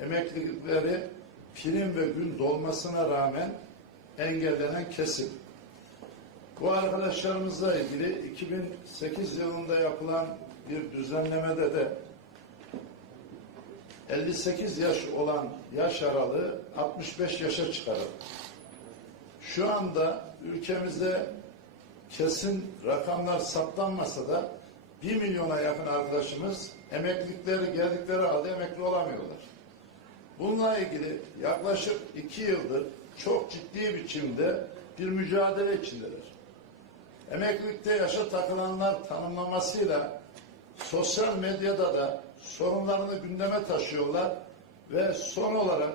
emeklilikleri prim ve gün dolmasına rağmen engellenen kesim. Bu arkadaşlarımızla ilgili 2008 yılında yapılan bir düzenlemede de 58 yaş olan yaş aralığı 65 yaşa çıkarıldı. Şu anda ülkemizde kesin rakamlar saptanmasa da 1 milyona yakın arkadaşımız emeklilikleri geldikleri halde emekli olamıyorlar. Bununla ilgili yaklaşık iki yıldır çok ciddi biçimde bir mücadele içindeler. Emeklilikte yaşa takılanlar tanımlamasıyla sosyal medyada da sorunlarını gündeme taşıyorlar ve son olarak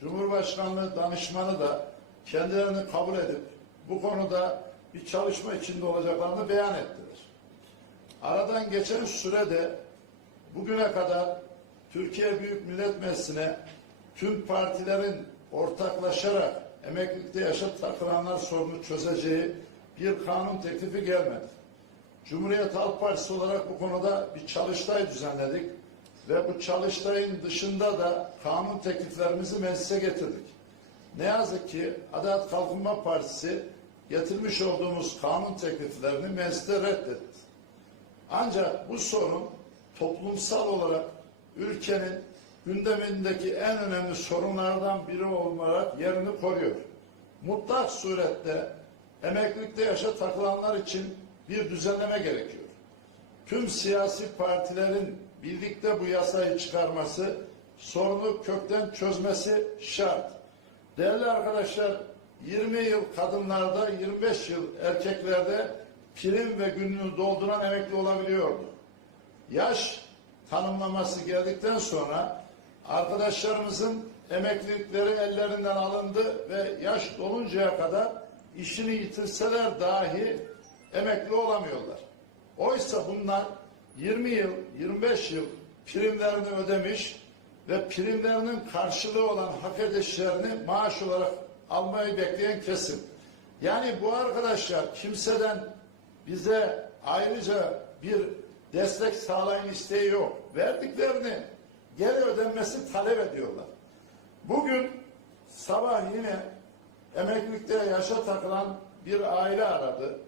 Cumhurbaşkanlığı danışmanı da kendilerini kabul edip bu konuda bir çalışma içinde olacaklarını beyan ettiler. Aradan geçen sürede bugüne kadar Türkiye Büyük Millet Meclisi'ne tüm partilerin ortaklaşarak emeklilikte yaşa takılanlar sorunu çözeceği bir kanun teklifi gelmedi. Cumhuriyet Halk Partisi olarak bu konuda bir çalıştay düzenledik ve bu çalıştayın dışında da kanun tekliflerimizi meclise getirdik. Ne yazık ki Adalet Kalkınma Partisi getirmiş olduğumuz kanun tekliflerini mecliste reddetti. Ancak bu sorun toplumsal olarak ülkenin gündemindeki en önemli sorunlardan biri olarak yerini koruyor. Mutlak surette emeklilikte yaşa takılanlar için bir düzenleme gerekiyor. Tüm siyasi partilerin birlikte bu yasayı çıkarması, sorunu kökten çözmesi şart. Değerli arkadaşlar, 20 yıl kadınlarda, 25 yıl erkeklerde prim ve gününü dolduran emekli olabiliyordu. Yaş tanımlaması geldikten sonra arkadaşlarımızın emeklilikleri ellerinden alındı ve yaş doluncaya kadar işini yitirseler dahi emekli olamıyorlar. Oysa bunlar 20 yıl, 25 yıl primlerini ödemiş ve primlerinin karşılığı olan hak edişlerini maaş olarak almayı bekleyen kesim. Yani bu arkadaşlar kimseden bize ayrıca bir destek sağlayın isteği yok. Verdiklerini geri ödenmesi talep ediyorlar. Bugün sabah yine emeklilikte yaşa takılan bir aile aradı.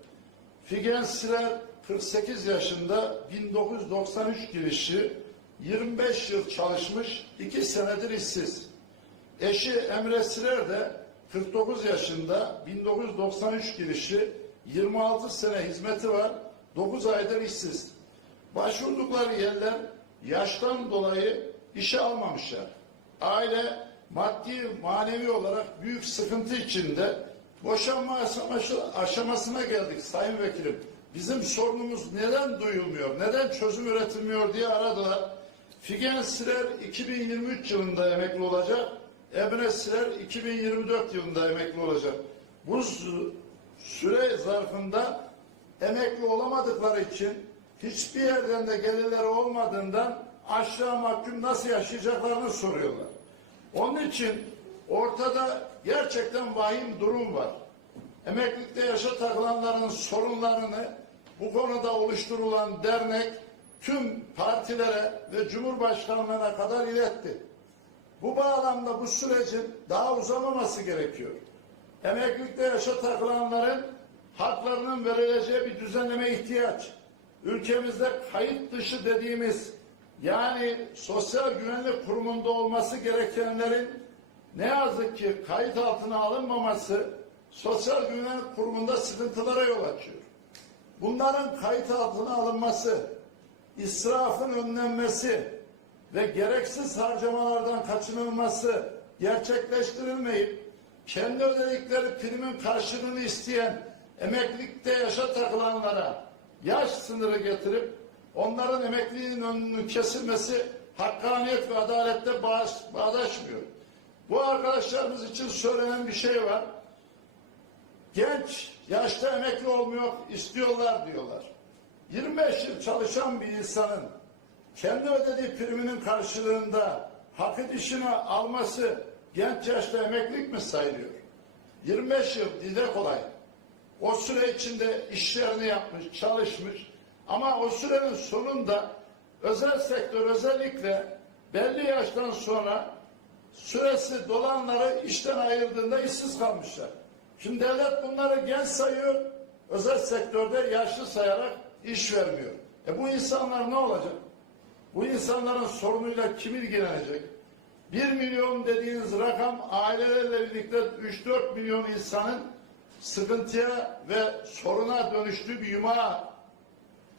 Figen Siler 48 yaşında 1993 girişi 25 yıl çalışmış 2 senedir işsiz. Eşi Emre Siler de 49 yaşında 1993 girişi 26 sene hizmeti var 9 aydır işsiz. Başvurdukları yerler yaştan dolayı işe almamışlar. Aile maddi manevi olarak büyük sıkıntı içinde boşanma aşaması, aşamasına geldik Sayın Vekilim. Bizim sorunumuz neden duyulmuyor, neden çözüm üretilmiyor diye aradılar. Figen Siler 2023 yılında emekli olacak. Emre Siler 2024 yılında emekli olacak. Bu süre zarfında emekli olamadıkları için hiçbir yerden de gelirleri olmadığından aşağı mahkum nasıl yaşayacaklarını soruyorlar. Onun için ortada gerçekten vahim durum var. Emeklilikte yaşa takılanların sorunlarını bu konuda oluşturulan dernek tüm partilere ve Cumhurbaşkanlığına kadar iletti. Bu bağlamda bu sürecin daha uzamaması gerekiyor. Emeklilikte yaşa takılanların haklarının verileceği bir düzenleme ihtiyaç. Ülkemizde kayıt dışı dediğimiz yani sosyal güvenlik kurumunda olması gerekenlerin ne yazık ki kayıt altına alınmaması sosyal güvenlik kurumunda sıkıntılara yol açıyor. Bunların kayıt altına alınması, israfın önlenmesi ve gereksiz harcamalardan kaçınılması gerçekleştirilmeyip kendi ödedikleri primin karşılığını isteyen emeklilikte yaşa takılanlara yaş sınırı getirip onların emekliliğinin önünün kesilmesi hakkaniyet ve adalette bağış, bağdaşmıyor. Bu arkadaşlarımız için söylenen bir şey var. Genç yaşta emekli olmuyor istiyorlar diyorlar. 25 yıl çalışan bir insanın kendi ödediği priminin karşılığında hak edişini alması genç yaşta emeklilik mi sayılıyor? 25 yıl dile kolay. O süre içinde işlerini yapmış, çalışmış ama o sürenin sonunda özel sektör özellikle belli yaştan sonra süresi dolanları işten ayırdığında işsiz kalmışlar. Şimdi devlet bunları genç sayıyor, özel sektörde yaşlı sayarak iş vermiyor. E bu insanlar ne olacak? Bu insanların sorunuyla kim ilgilenecek? 1 milyon dediğiniz rakam ailelerle birlikte 3-4 milyon insanın sıkıntıya ve soruna dönüştüğü bir yumağa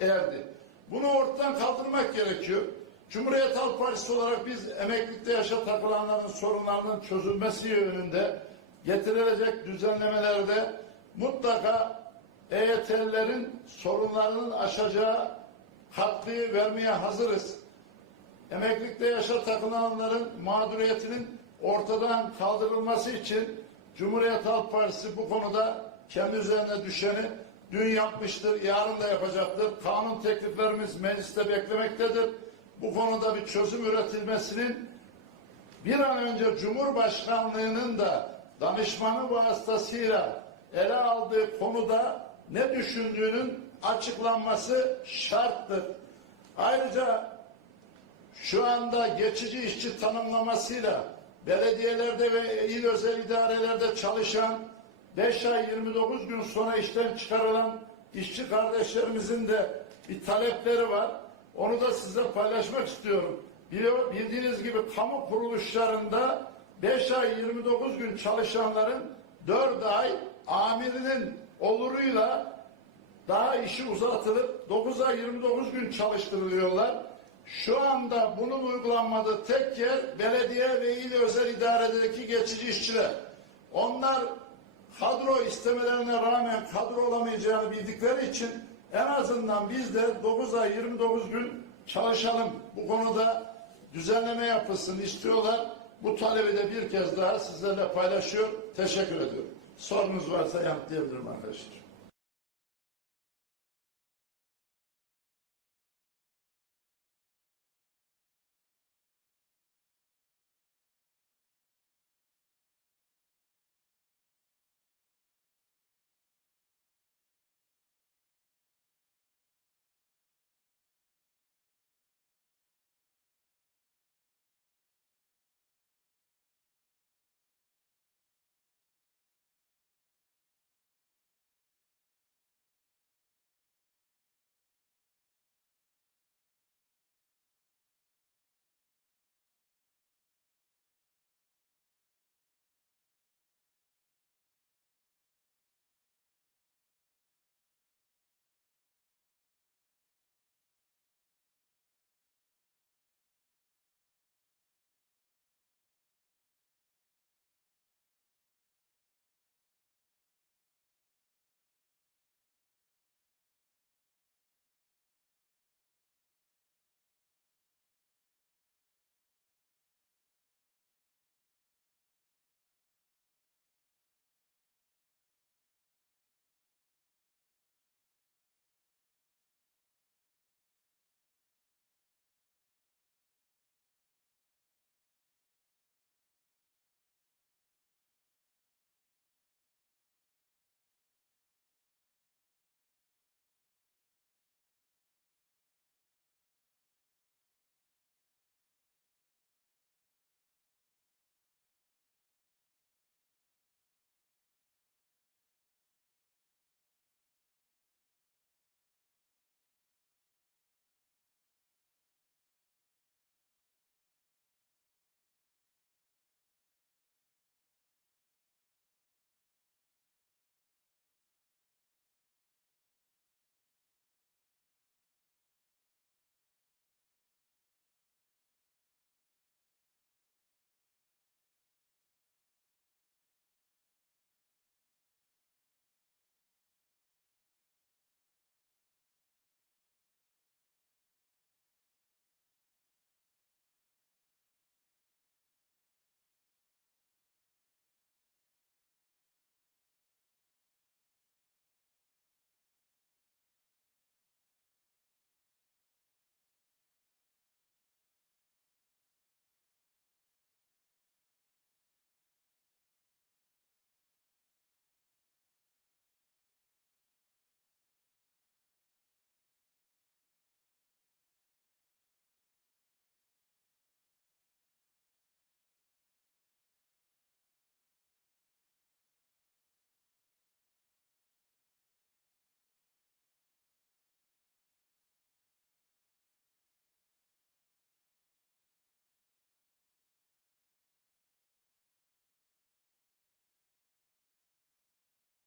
erdi. Bunu ortadan kaldırmak gerekiyor. Cumhuriyet Halk Partisi olarak biz emeklilikte yaşa takılanların sorunlarının çözülmesi yönünde getirilecek düzenlemelerde mutlaka EYT'lilerin sorunlarının aşacağı katkıyı vermeye hazırız. Emeklilikte yaşa takılanların mağduriyetinin ortadan kaldırılması için Cumhuriyet Halk Partisi bu konuda kendi üzerine düşeni dün yapmıştır, yarın da yapacaktır. Kanun tekliflerimiz mecliste beklemektedir. Bu konuda bir çözüm üretilmesinin bir an önce Cumhurbaşkanlığının da danışmanı vasıtasıyla ele aldığı konuda ne düşündüğünün açıklanması şarttır. Ayrıca şu anda geçici işçi tanımlamasıyla belediyelerde ve il özel idarelerde çalışan 5 ay 29 gün sonra işten çıkarılan işçi kardeşlerimizin de bir talepleri var. Onu da size paylaşmak istiyorum. Biliyor, bildiğiniz gibi kamu kuruluşlarında 5 ay 29 gün çalışanların 4 ay amirinin oluruyla daha işi uzatılıp 9 ay 29 gün çalıştırılıyorlar. Şu anda bunun uygulanmadığı tek yer belediye ve il özel idaredeki geçici işçiler. Onlar kadro istemelerine rağmen kadro olamayacağını bildikleri için en azından biz de 9 ay 29 gün çalışalım. Bu konuda düzenleme yapılsın istiyorlar. Bu talebi de bir kez daha sizlerle paylaşıyor. Teşekkür ediyorum. Sorunuz varsa yanıtlayabilirim arkadaşlar.